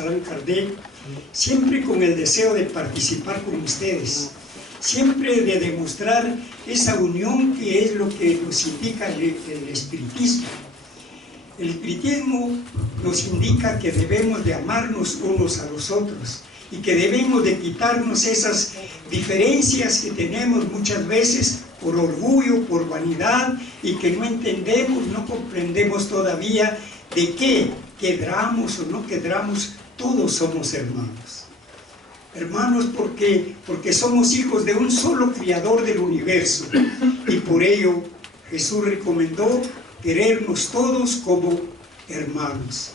Allan Kardec, siempre con el deseo de participar con ustedes, siempre de demostrar esa unión que es lo que nos indica el espiritismo. El espiritismo nos indica que debemos de amarnos unos a los otros y que debemos de quitarnos esas diferencias que tenemos muchas veces por orgullo, por vanidad, y que no entendemos, no comprendemos todavía de qué quedamos o no quedamos. Todos somos hermanos. Hermanos porque somos hijos de un solo Creador del universo, y por ello Jesús recomendó querernos todos como hermanos.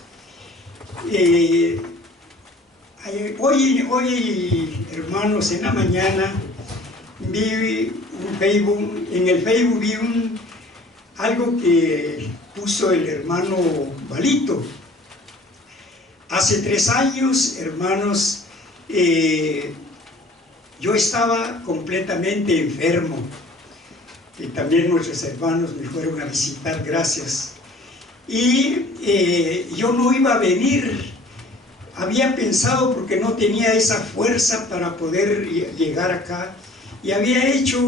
Hoy, hermanos, en la mañana vi un Facebook, en el Facebook vi algo que puso el hermano Balito. Hace 3 años, hermanos, yo estaba completamente enfermo, y también nuestros hermanos me fueron a visitar, gracias. Y yo no iba a venir, había pensado, porque no tenía esa fuerza para poder llegar acá, y había hecho,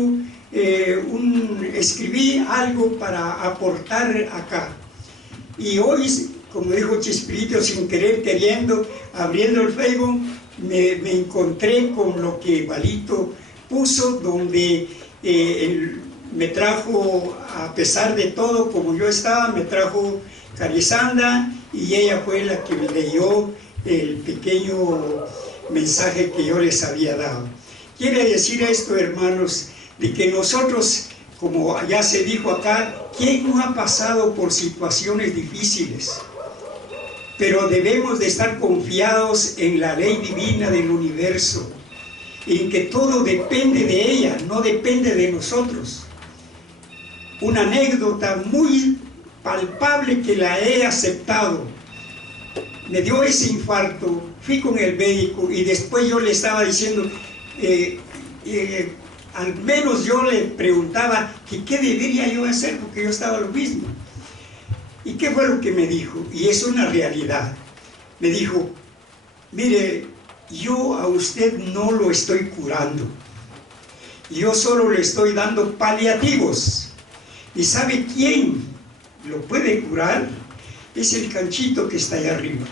escribí algo para aportar acá. Y hoy, como dijo Chespirito, sin querer queriendo, abriendo el Facebook, me encontré con lo que Balito puso, donde me trajo, a pesar de todo, como yo estaba, me trajo Carizanda, y ella fue la que me leyó el pequeño mensaje que yo les había dado. Quiere decir esto, hermanos, de que nosotros, como ya se dijo acá, ¿quién no ha pasado por situaciones difíciles? Pero debemos de estar confiados en la ley divina del universo, en que todo depende de ella, no depende de nosotros. Una anécdota muy palpable que la he aceptado: me dio ese infarto, fui con el médico y después yo le estaba diciendo, al menos yo le preguntaba que qué debería yo hacer, porque yo estaba lo mismo. ¿Y qué fue lo que me dijo? Y es una realidad. Me dijo: mire, yo a usted no lo estoy curando, yo solo le estoy dando paliativos. ¿Y sabe quién lo puede curar? Es el canchito que está allá arriba,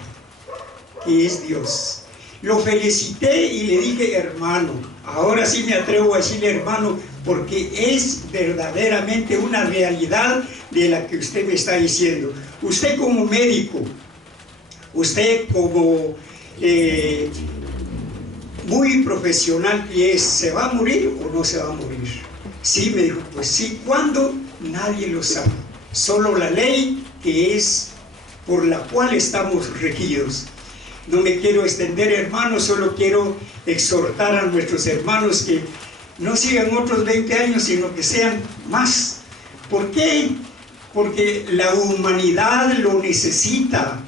que es Dios. Lo felicité y le dije: hermano, ahora sí me atrevo a decirle hermano, porque es verdaderamente una realidad de la que usted me está diciendo. Usted como médico, usted como muy profesional que es, ¿se va a morir o no se va a morir? Sí, me dijo. Pues sí. ¿Cuándo? Nadie lo sabe. Solo la ley, que es por la cual estamos regidos. No me quiero extender, hermanos, solo quiero exhortar a nuestros hermanos que no sigan otros 20 años, sino que sean más. ¿Por qué? Porque la humanidad lo necesita.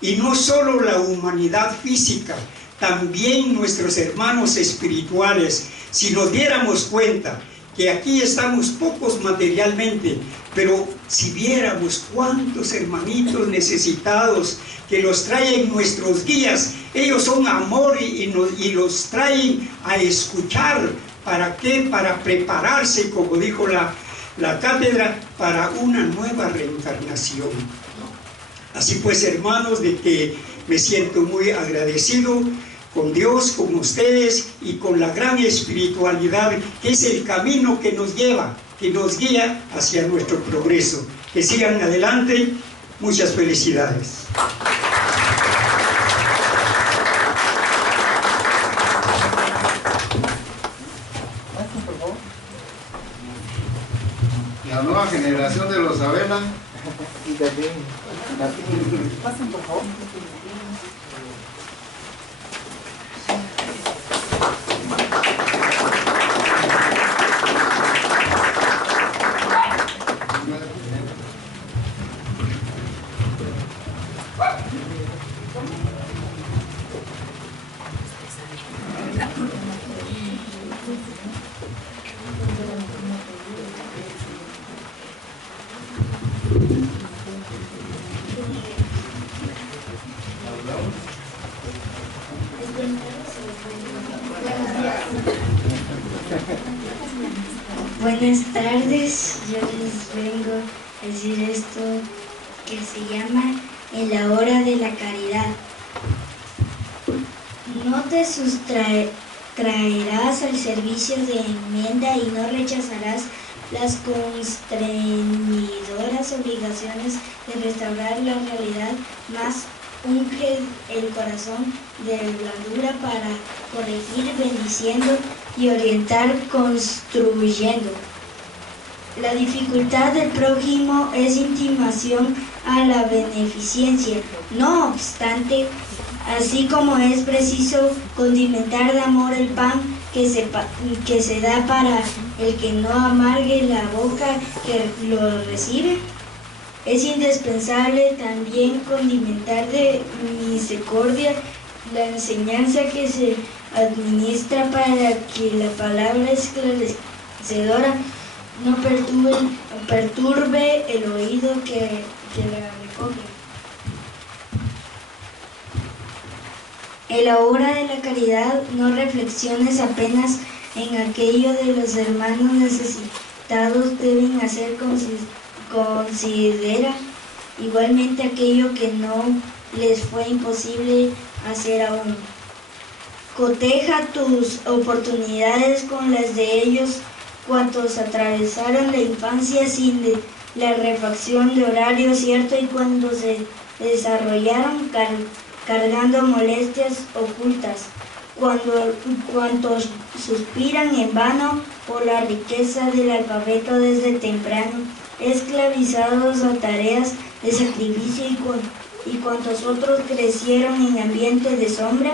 Y no solo la humanidad física, también nuestros hermanos espirituales. Si nos diéramos cuenta que aquí estamos pocos materialmente, pero si viéramos cuántos hermanitos necesitados que los traen nuestros guías, ellos son amor y los traen a escuchar. ¿Para qué? Para prepararse, como dijo la cátedra, para una nueva reencarnación. Así pues, hermanos, de que me siento muy agradecido con Dios, con ustedes y con la gran espiritualidad, que es el camino que nos lleva, que nos guía hacia nuestro progreso. Que sigan adelante. Muchas felicidades. La nueva generación de los Avena. Pasen, por favor. Buenas tardes, yo les vengo a decir esto que se llama En la hora de la caridad. No te sustraerás al servicio de enmienda y no rechazarás las constreñidoras obligaciones de restaurar la realidad, más unge el corazón de blandura para corregir, bendiciendo y orientar, construyendo. La dificultad del prójimo es intimación a la beneficencia. No obstante, así como es preciso condimentar de amor el pan que se da para el que no amargue la boca que lo recibe, es indispensable también condimentar de misericordia la enseñanza que se administra para que la palabra esclarecedora no perturbe el oído que la recoge. En la hora de la caridad no reflexiones apenas en aquello de los hermanos necesitados deben hacer considera igualmente aquello que no les fue imposible hacer aún. Coteja tus oportunidades con las de ellos cuantos atravesaron la infancia sin la refacción de horario cierto y cuando se desarrollaron cargando molestias ocultas, cuantos suspiran en vano por la riqueza del alfabeto desde temprano, esclavizados a tareas de sacrificio y cuantos otros crecieron en ambiente de sombra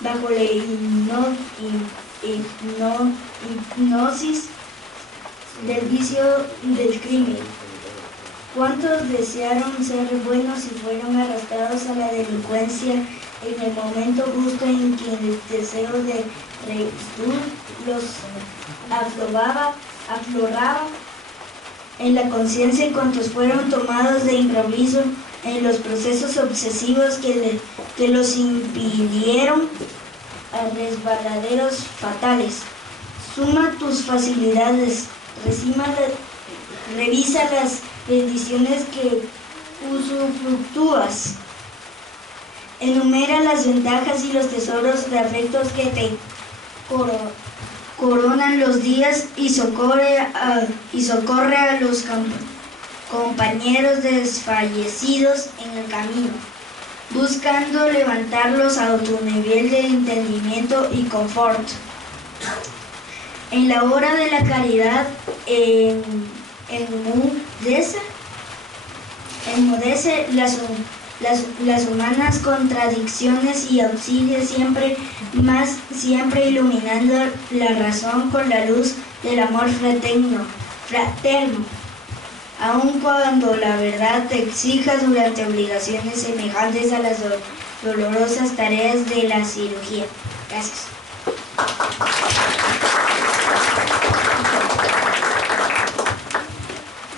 bajo la hipnosis del vicio del crimen. ¿Cuántos desearon ser buenos y fueron arrastrados a la delincuencia en el momento justo en que el deseo de rectitud los afloraba en la conciencia y cuantos fueron tomados de improviso en los procesos obsesivos que los impidieron a resbaladeros fatales? Suma tus facilidades, revisa las bendiciones que usufructúas, enumera las ventajas y los tesoros de afectos que te coronan los días y socorre a los compañeros desfallecidos en el camino, buscando levantarlos a otro nivel de entendimiento y confort. En la hora de la caridad, enmudece las humanas contradicciones y auxilia siempre iluminando la razón con la luz del amor fraterno, aun cuando la verdad te exija durante obligaciones semejantes a las dolorosas tareas de la cirugía. Gracias.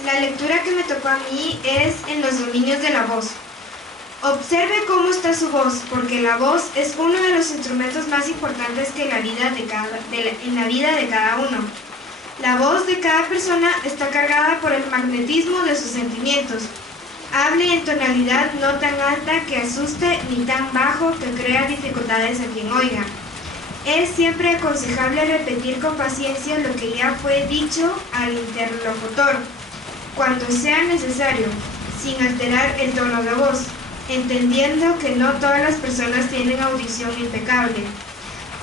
La lectura que me tocó a mí es en los dominios de la voz. Observe cómo está su voz, porque la voz es uno de los instrumentos más importantes que en la vida de cada uno. La voz de cada persona está cargada por el magnetismo de sus sentimientos. Hable en tonalidad no tan alta que asuste ni tan bajo que crea dificultades a quien oiga. Es siempre aconsejable repetir con paciencia lo que ya fue dicho al interlocutor, cuando sea necesario, sin alterar el tono de voz, entendiendo que no todas las personas tienen audición impecable.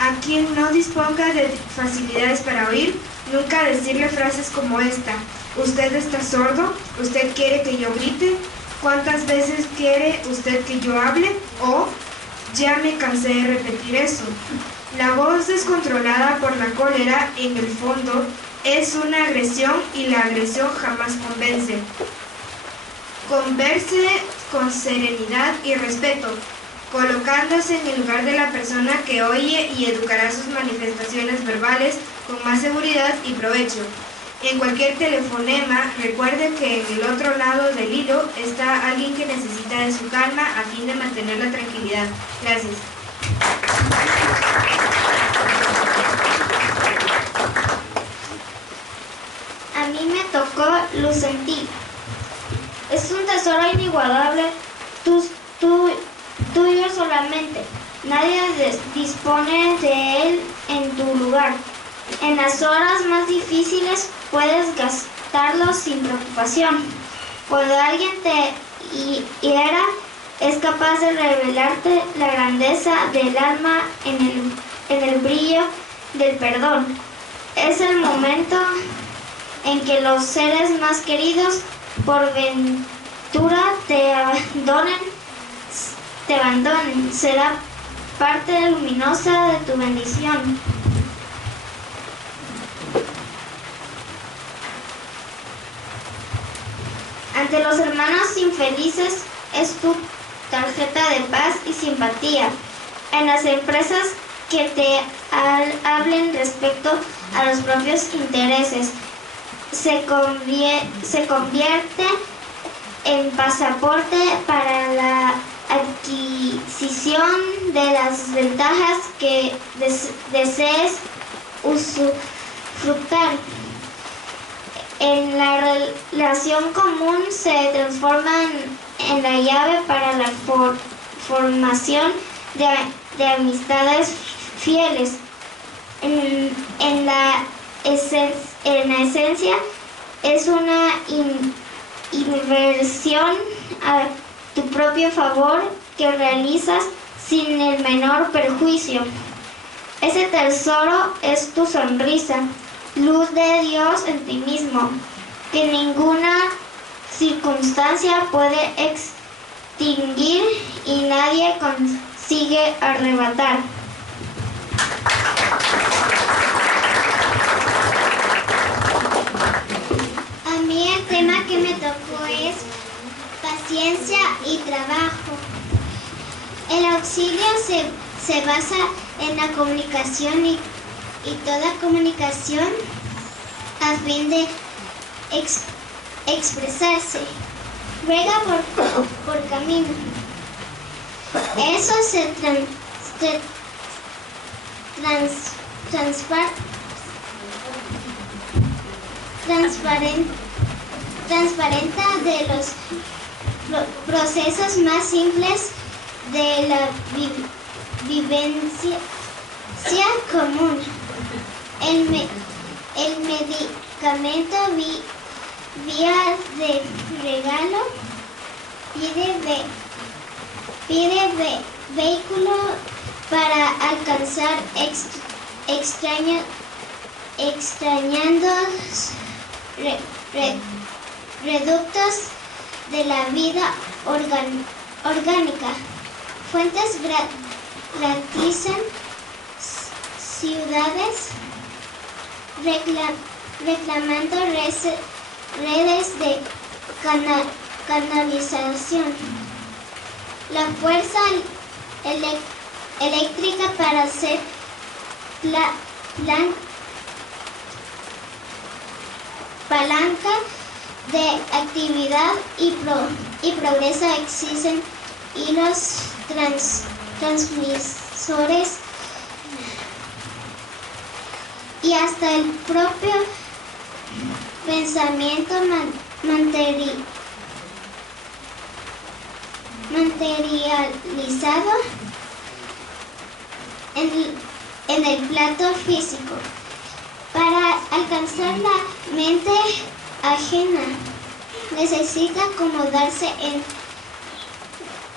A quien no disponga de facilidades para oír, nunca decirle frases como esta: ¿usted está sordo? ¿Usted quiere que yo grite? ¿Cuántas veces quiere usted que yo hable? O ya me cansé de repetir eso. La voz descontrolada por la cólera, en el fondo, es una agresión y la agresión jamás convence. Converse con serenidad y respeto, colocándose en el lugar de la persona que oye y educará sus manifestaciones verbales con más seguridad y provecho. En cualquier telefonema, recuerde que en el otro lado del hilo está alguien que necesita de su calma a fin de mantener la tranquilidad. Gracias. luz en ti. Es un tesoro inigualable, tuyo solamente. Nadie dispone de él en tu lugar. En las horas más difíciles puedes gastarlo sin preocupación. Cuando alguien te hiera, es capaz de revelarte la grandeza del alma en el brillo del perdón. Es el momento en que los seres más queridos por ventura te abandonen. Será parte luminosa de tu bendición. Ante los hermanos infelices es tu tarjeta de paz y simpatía. En las empresas que te hablen respecto a los propios intereses, se convierte en pasaporte para la adquisición de las ventajas que desees usufructar. En la relación común se transforma en la llave para la formación de amistades fieles. En la esencia es una inversión a tu propio favor que realizas sin el menor perjuicio. Ese tesoro es tu sonrisa, luz de Dios en ti mismo, que ninguna circunstancia puede extinguir y nadie consigue arrebatar. A mí el tema que me tocó es paciencia y trabajo. El auxilio se basa en la comunicación y toda comunicación a fin de expresarse. Ruega por camino. Eso se transparenta de los procesos más simples de la vivencia común. El medicamento vía de regalo pide vehículo para alcanzar extrañando reductos de la vida orgánica. Fuentes garantizan ciudades reclamando redes de canalización. La fuerza eléctrica para hacer palanca de actividad y progreso existen hilos transmisores y hasta el propio pensamiento materializado en el plato físico. Para alcanzar la mente ajena, necesita acomodarse en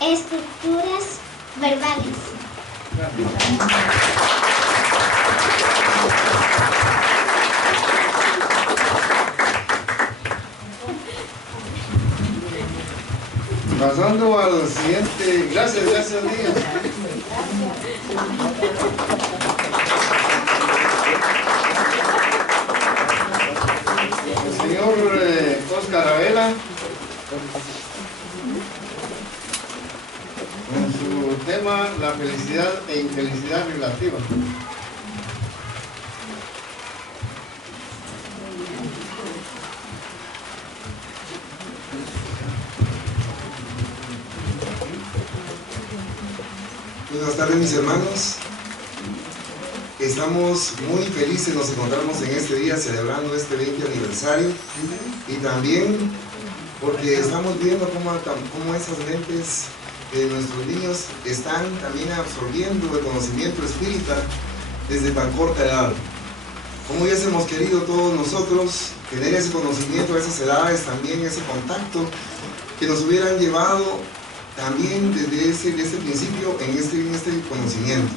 estructuras verbales. Pasando al siguiente, gracias niños. El señor Oscar Avela, con su tema la felicidad e infelicidad relativa. Buenas tardes, mis hermanos. estamos muy felices, nos encontramos en este día celebrando este 20 aniversario y también porque estamos viendo cómo esas mentes de nuestros niños están también absorbiendo el conocimiento espírita desde tan corta edad. Como hubiésemos querido todos nosotros tener ese conocimiento a esas edades, también ese contacto que nos hubieran llevado también desde ese principio en este conocimiento.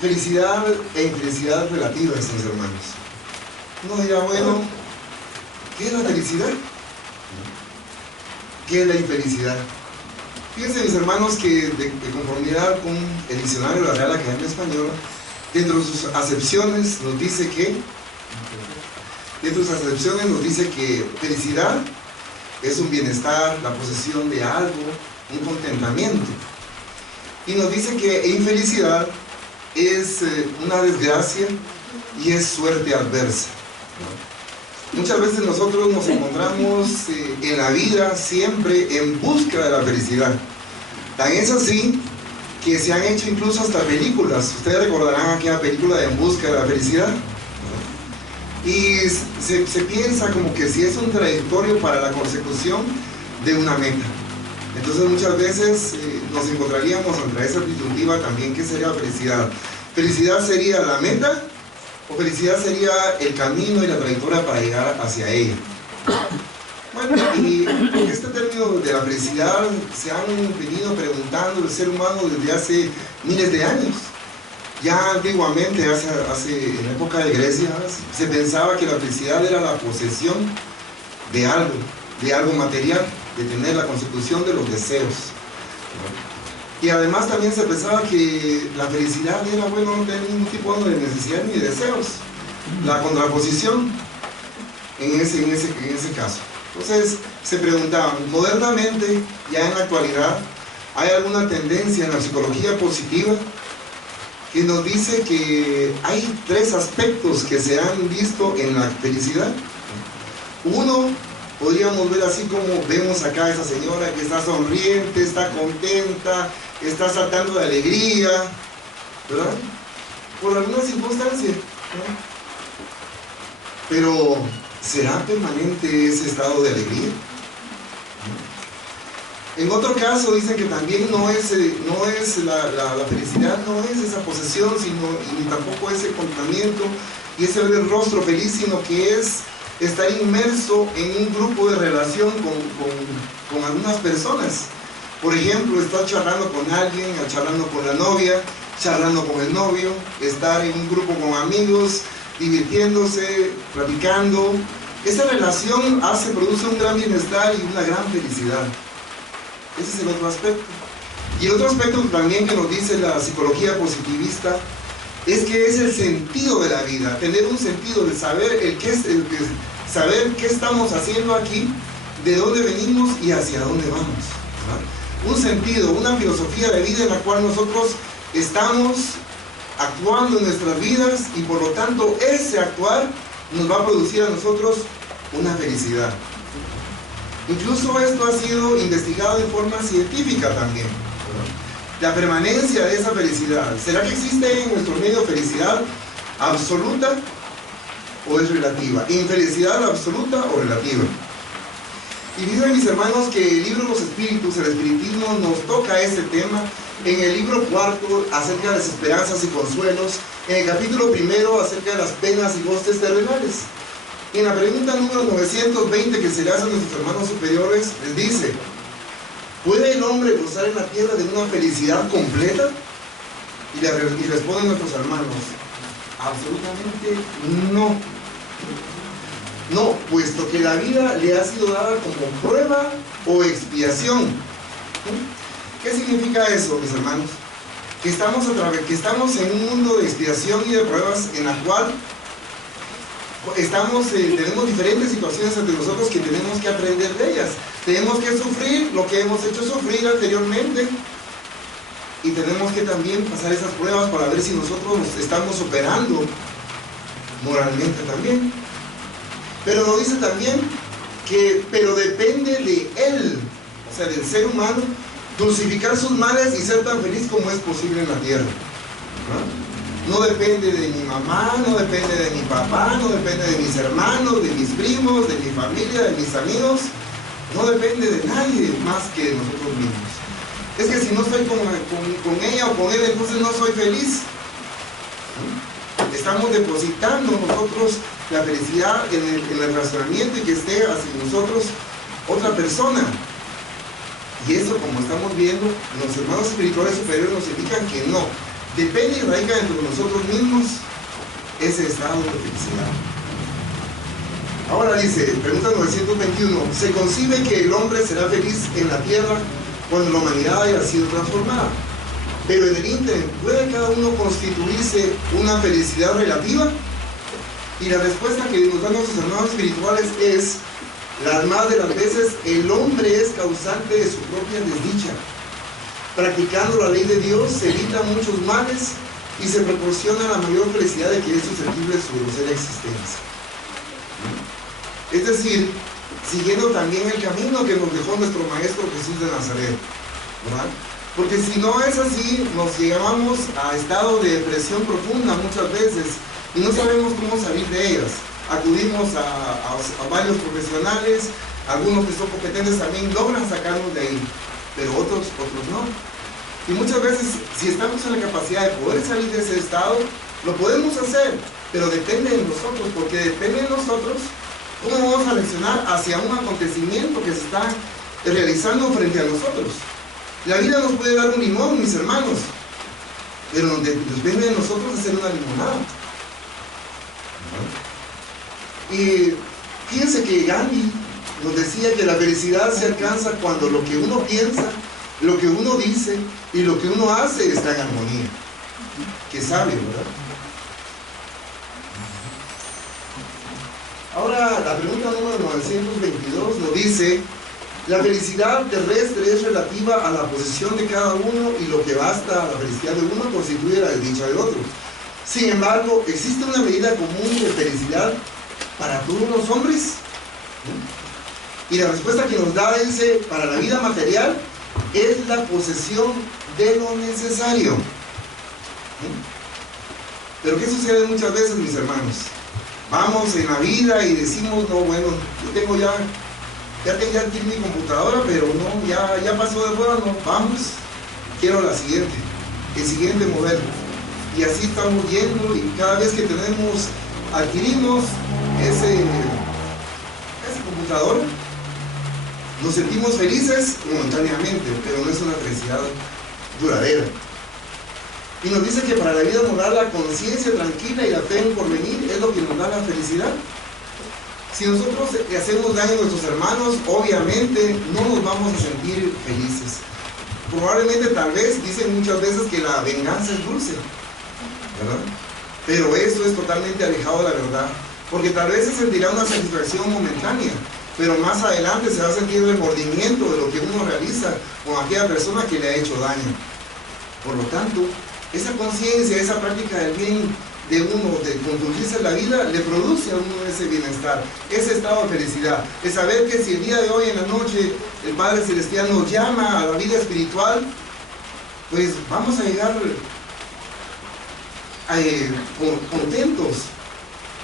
Felicidad e infelicidad relativas, mis hermanos. Uno dirá, bueno, ¿qué es la felicidad? ¿Qué es la infelicidad? Fíjense, mis hermanos, que de conformidad con el diccionario de la Real Academia Española, dentro de sus acepciones nos dice que felicidad es un bienestar, la posesión de algo, un contentamiento. Y nos dice que infelicidad es una desgracia y es suerte adversa. Muchas veces nosotros nos encontramos en la vida siempre en busca de la felicidad. Tan es así que se han hecho incluso hasta películas. Ustedes recordarán aquella película de En busca de la felicidad. Y se piensa como que si es un trayectorio para la consecución de una meta. Entonces muchas veces nos encontraríamos ante esa disyuntiva también. ¿Qué sería felicidad? ¿Felicidad sería la meta? ¿O felicidad sería el camino y la trayectoria para llegar hacia ella? Bueno, y este término de la felicidad se han venido preguntando el ser humano desde hace miles de años. Ya antiguamente, en la época de Grecia, se pensaba que la felicidad era la posesión de algo material, de tener la consecución de los deseos. Y además también se pensaba que la felicidad era, bueno, no tener ningún tipo de necesidad ni deseos. La contraposición en ese caso. Entonces se preguntaban, modernamente, ya en la actualidad, ¿hay alguna tendencia en la psicología positiva que nos dice que hay 3 aspectos que se han visto en la felicidad? Uno, podríamos ver así como vemos acá a esa señora que está sonriente, está contenta, está saltando de alegría, ¿verdad? Por alguna circunstancia, ¿no? Pero, ¿será permanente ese estado de alegría? En otro caso dicen que también no es la felicidad, no es esa posesión, ni tampoco ese contentamiento y ese ver el rostro feliz, sino que es estar inmerso en un grupo de relación con algunas personas. Por ejemplo, estar charlando con alguien, charlando con la novia, charlando con el novio, estar en un grupo con amigos, divirtiéndose, platicando. Esa relación produce un gran bienestar y una gran felicidad. Ese es el otro aspecto. Y el otro aspecto también que nos dice la psicología positivista es que es el sentido de la vida, tener un sentido de saber saber qué estamos haciendo aquí, de dónde venimos y hacia dónde vamos, ¿verdad? Un sentido, una filosofía de vida en la cual nosotros estamos actuando en nuestras vidas y por lo tanto ese actuar nos va a producir a nosotros una felicidad. Incluso esto ha sido investigado de forma científica también. La permanencia de esa felicidad. ¿Será que existe en nuestro medio felicidad absoluta o es relativa? ¿Infelicidad absoluta o relativa? Y dicen mis hermanos que el libro de los espíritus, el espiritismo, nos toca ese tema en el libro 4 acerca de las esperanzas y consuelos, en el capítulo 1 acerca de las penas y gozos terrenales. Y en la pregunta número 920 que se le hace a nuestros hermanos superiores, les dice: ¿puede el hombre gozar en la tierra de una felicidad completa? Y responden nuestros hermanos: absolutamente no. No, puesto que la vida le ha sido dada como prueba o expiación. ¿Qué significa eso, mis hermanos? Que estamos en un mundo de expiación y de pruebas en la cual tenemos diferentes situaciones ante nosotros que tenemos que aprender de ellas. Tenemos que sufrir lo que hemos hecho sufrir anteriormente y tenemos que también pasar esas pruebas para ver si nosotros nos estamos superando moralmente también. Pero nos dice también pero depende de él, o sea, del ser humano, dulcificar sus males y ser tan feliz como es posible en la tierra. No depende de mi mamá, no depende de mi papá, no depende de mis hermanos, de mis primos, de mi familia, de mis amigos. No depende de nadie más que de nosotros mismos. Es que si no estoy con ella o con él, entonces no soy feliz. Estamos depositando nosotros la felicidad en el razonamiento y que esté hacia nosotros otra persona. Y eso, como estamos viendo, los hermanos espirituales superiores nos indican que no. Depende y radica dentro de nosotros mismos ese estado de felicidad. Ahora dice, pregunta 921, ¿se concibe que el hombre será feliz en la tierra cuando la humanidad haya sido transformada? Pero en el ínterin, ¿puede cada uno constituirse una felicidad relativa? Y la respuesta que nos dan nuestros hermanos espirituales es, las más de las veces, el hombre es causante de su propia desdicha. Practicando la ley de Dios se evita muchos males y se proporciona la mayor felicidad de que es susceptible de su grosera existencia. Es decir, siguiendo también el camino que nos dejó nuestro Maestro Jesús de Nazaret, ¿verdad? Porque si no es así, nos llegamos a estado de depresión profunda muchas veces y no sabemos cómo salir de ellas. Acudimos a varios profesionales, algunos que son competentes también logran sacarnos de ahí, pero otros no. Y muchas veces, si estamos en la capacidad de poder salir de ese estado, lo podemos hacer, pero depende de nosotros, porque depende de nosotros cómo vamos a reaccionar hacia un acontecimiento que se está realizando frente a nosotros. La vida nos puede dar un limón, mis hermanos, pero depende de nosotros hacer una limonada. Y fíjense que Gandhi nos decía que la felicidad se alcanza cuando lo que uno piensa, lo que uno dice y lo que uno hace está en armonía. Qué sabio, ¿verdad? Ahora, la pregunta número 922 nos dice, la felicidad terrestre es relativa a la posesión de cada uno y lo que basta a la felicidad de uno constituye la desdicha de otro. Sin embargo, ¿existe una medida común de felicidad para todos los hombres? Y la respuesta que nos da dice, para la vida material es la posesión de lo necesario. Pero ¿qué sucede muchas veces, mis hermanos? Vamos en la vida y decimos, no, bueno, yo tengo ya tengo aquí mi computadora, pero no, ya pasó de moda, no, vamos, quiero la siguiente, el siguiente modelo. Y así estamos yendo y cada vez que adquirimos ese computador, nos sentimos felices momentáneamente, pero no es una felicidad duradera. Y nos dice que para la vida moral la conciencia tranquila y la fe en porvenir es lo que nos da la felicidad. Si nosotros hacemos daño a nuestros hermanos, obviamente no nos vamos a sentir felices. Probablemente, tal vez, dicen muchas veces que la venganza es dulce, ¿verdad? Pero eso es totalmente alejado de la verdad, porque tal vez se sentirá una satisfacción momentánea, pero más adelante se va a sentir el remordimiento de lo que uno realiza con aquella persona que le ha hecho daño. Por lo tanto, esa conciencia, esa práctica del bien de uno, de conducirse la vida, le produce a uno ese bienestar, ese estado de felicidad, de saber que si el día de hoy en la noche el Padre Celestial nos llama a la vida espiritual, pues vamos a llegar contentos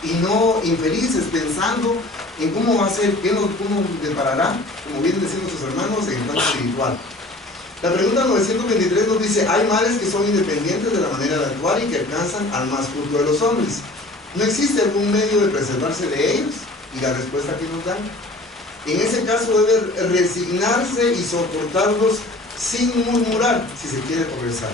y no infelices, pensando en cómo va a ser, cómo deparará, como vienen diciendo nuestros hermanos, en el plano espiritual. La pregunta 923 nos dice, hay males que son independientes de la manera de actuar y que alcanzan al más culto de los hombres. ¿No existe algún medio de preservarse de ellos? Y la respuesta que nos dan, en ese caso debe resignarse y soportarlos sin murmurar si se quiere progresar.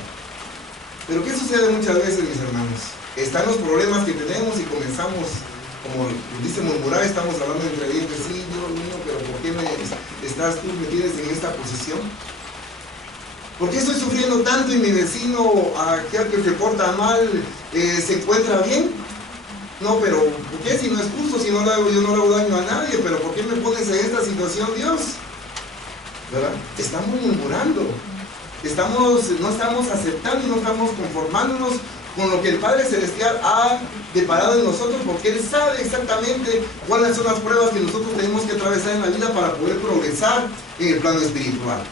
Pero ¿qué sucede muchas veces, mis hermanos? Están los problemas que tenemos y comenzamos, como dice, murmurar, estamos hablando entre dientes, sí, Dios mío, pero ¿por qué me tienes en esta posición? ¿Por qué estoy sufriendo tanto y mi vecino, aquel que se porta mal, se encuentra bien? No, pero ¿por qué si no es justo, si yo no le hago daño a nadie? ¿Pero por qué me pones en esta situación, Dios? ¿Verdad? Estamos murmurando, no estamos aceptando y no estamos conformándonos con lo que el Padre Celestial ha deparado en nosotros, porque Él sabe exactamente cuáles son las pruebas que nosotros tenemos que atravesar en la vida para poder progresar en el plano espiritual.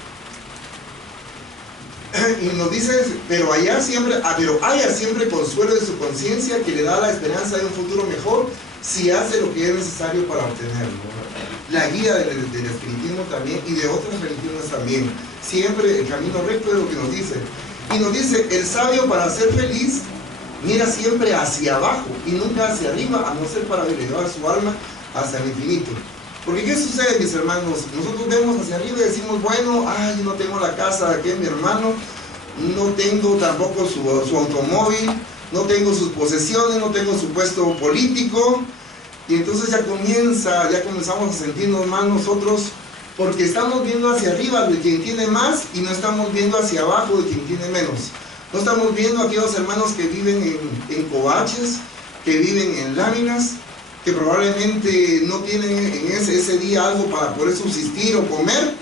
Y nos dice, pero haya siempre consuelo de su conciencia que le da la esperanza de un futuro mejor si hace lo que es necesario para obtenerlo. La guía del espiritismo también y de otras religiones también. Siempre el camino recto es lo que nos dice. Y nos dice, el sabio para ser feliz mira siempre hacia abajo y nunca hacia arriba, a no ser para elevar su alma hacia el infinito. Porque ¿qué sucede, mis hermanos? Nosotros vemos hacia arriba y decimos, bueno, yo no tengo la casa de aquel mi hermano, no tengo tampoco su automóvil, no tengo sus posesiones, no tengo su puesto político, y entonces ya comenzamos a sentirnos mal nosotros, porque estamos viendo hacia arriba de quien tiene más y no estamos viendo hacia abajo de quien tiene menos. No estamos viendo a aquellos hermanos que viven en covaches, que viven en láminas, que probablemente no tienen en ese día algo para poder subsistir o comer,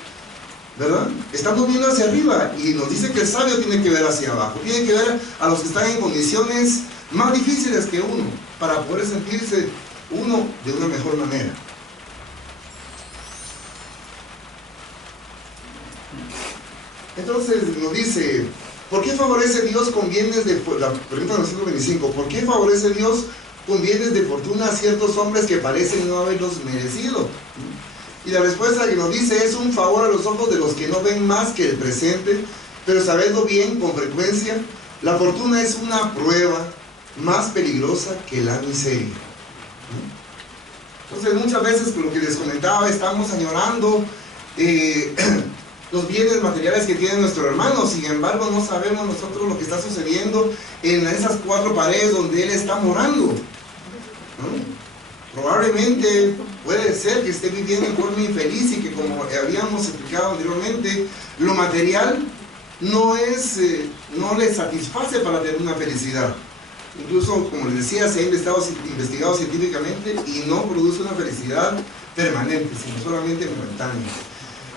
¿verdad? Estamos viendo hacia arriba y nos dice que el sabio tiene que ver hacia abajo, tiene que ver a los que están en condiciones más difíciles que uno, para poder sentirse uno de una mejor manera. Entonces nos dice, ¿por qué favorece Dios con bienes de la pregunta del siglo 25? ¿Por qué favorece Dios con bienes de fortuna a ciertos hombres que parecen no haberlos merecido? Y la respuesta que nos dice es un favor a los ojos de los que no ven más que el presente, pero sabedlo bien con frecuencia, la fortuna es una prueba más peligrosa que la miseria. Entonces muchas veces, con lo que les comentaba, estamos añorando los bienes materiales que tiene nuestro hermano, sin embargo no sabemos nosotros lo que está sucediendo en esas cuatro paredes donde él está morando, ¿no? Probablemente puede ser que esté viviendo en forma infeliz y que, como habíamos explicado anteriormente, lo material no le satisface para tener una felicidad. Incluso, como les decía, se ha investigado científicamente y no produce una felicidad permanente, sino solamente momentánea.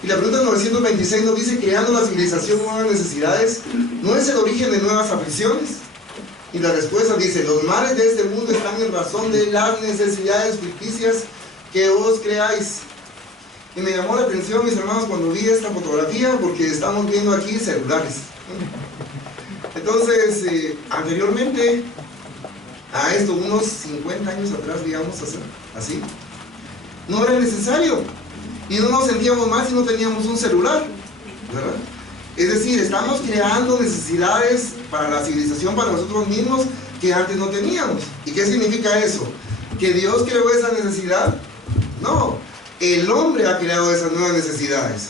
Y la pregunta 926 nos dice, creando la civilización nuevas necesidades, ¿no es el origen de nuevas aflicciones? Y la respuesta dice, los males de este mundo están en razón de las necesidades ficticias que os creáis. Y me llamó la atención, mis hermanos, cuando vi esta fotografía, porque estamos viendo aquí celulares. Entonces, anteriormente a esto, unos 50 años atrás, digamos así, no era necesario. Y no nos sentíamos mal si no teníamos un celular, ¿verdad? Es decir, estamos creando necesidades para la civilización, para nosotros mismos, que antes no teníamos. ¿Y qué significa eso? ¿Que Dios creó esa necesidad? No, el hombre ha creado esas nuevas necesidades.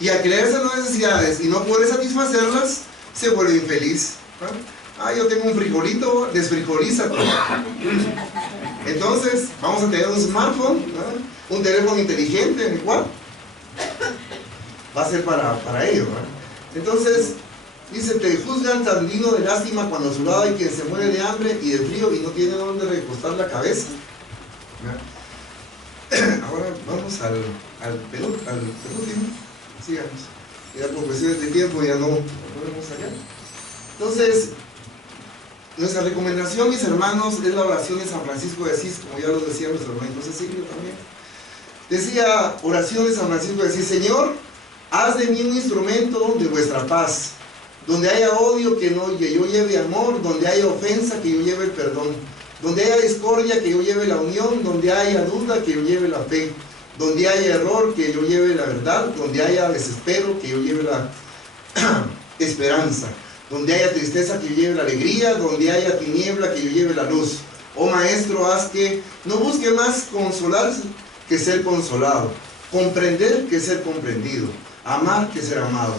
Y al crear esas nuevas necesidades y no poder satisfacerlas, se vuelve infeliz, ¿verdad? Yo tengo un frijolito, desfrijolízate. Entonces, vamos a tener un smartphone, ¿verdad? Un teléfono inteligente en el cual va a ser para ello, ¿verdad? Entonces, dice, te juzgan tan digno de lástima cuando a su lado hay quien se muere de hambre y de frío y no tiene dónde recostar la cabeza, ¿verdad? Ahora vamos al penúltimo, sigamos. Ya por cuestiones de tiempo ya no podemos sacar. Entonces, nuestra recomendación, mis hermanos, es la oración de San Francisco de Asís, como ya lo decía nuestro hermano Cecilio también. Decía, oración de San Francisco de Asís, Señor, haz de mí un instrumento de vuestra paz, donde haya odio que yo lleve amor, donde haya ofensa que yo lleve el perdón, donde haya discordia que yo lleve la unión, donde haya duda que yo lleve la fe, donde haya error que yo lleve la verdad, donde haya desespero que yo lleve la esperanza, donde haya tristeza que yo lleve la alegría, donde haya tiniebla que yo lleve la luz. Oh Maestro, haz que no busque más consolarse que ser consolado, comprender que ser comprendido, amar que ser amado.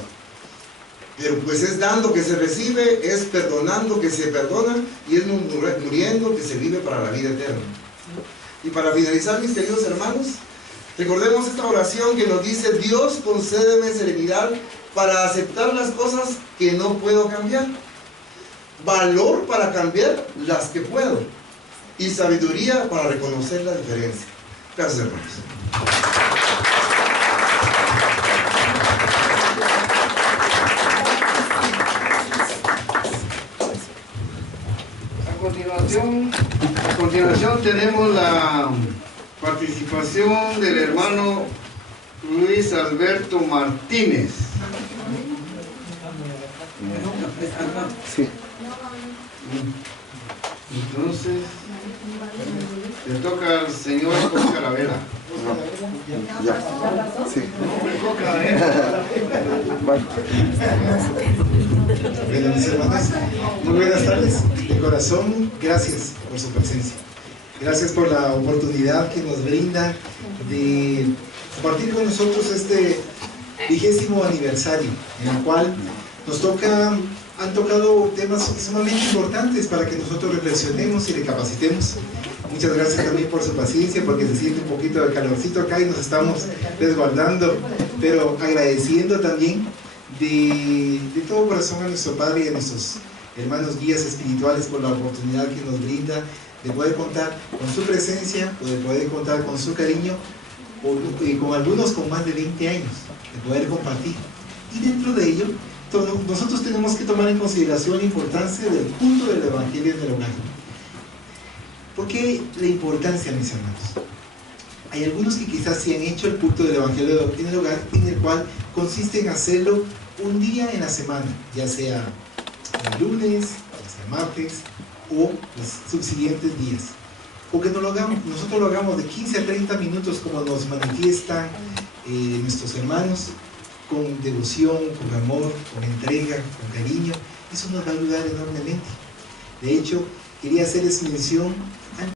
Pero pues es dando que se recibe, es perdonando que se perdona y es muriendo que se vive para la vida eterna. Y para finalizar, mis queridos hermanos, recordemos esta oración que nos dice, Dios concédeme serenidad para aceptar las cosas que no puedo cambiar, valor para cambiar las que puedo y sabiduría para reconocer la diferencia. Gracias, hermanos. A continuación tenemos la participación del hermano Luis Alberto Martínez. Entonces, le toca al señor Oscar Calavera. Ya. Sí. Bueno, mis hermanos, muy buenas tardes. De corazón, gracias por su presencia. Gracias por la oportunidad que nos brinda de compartir con nosotros este 20º aniversario, en el cual han tocado temas sumamente importantes para que nosotros reflexionemos y recapacitemos. Muchas gracias también por su paciencia, porque se siente un poquito de calorcito acá y nos estamos resguardando, pero agradeciendo también de todo corazón a nuestro Padre y a nuestros hermanos guías espirituales por la oportunidad que nos brinda de poder contar con su presencia, de poder contar con su cariño, con algunos con más de 20 años, de poder compartir. Y dentro de ello, nosotros tenemos que tomar en consideración la importancia del culto del Evangelio en el hogar. ¿Por qué la importancia, mis hermanos? Hay algunos que quizás sí han hecho el culto del Evangelio en el hogar, en el cual consiste en hacerlo un día en la semana, ya sea el lunes, ya sea martes o los subsiguientes días. O que nosotros lo hagamos de 15 a 30 minutos como nos manifiestan nuestros hermanos, con devoción, con amor, con entrega, con cariño. Eso nos va a ayudar enormemente. De hecho, quería hacerles mención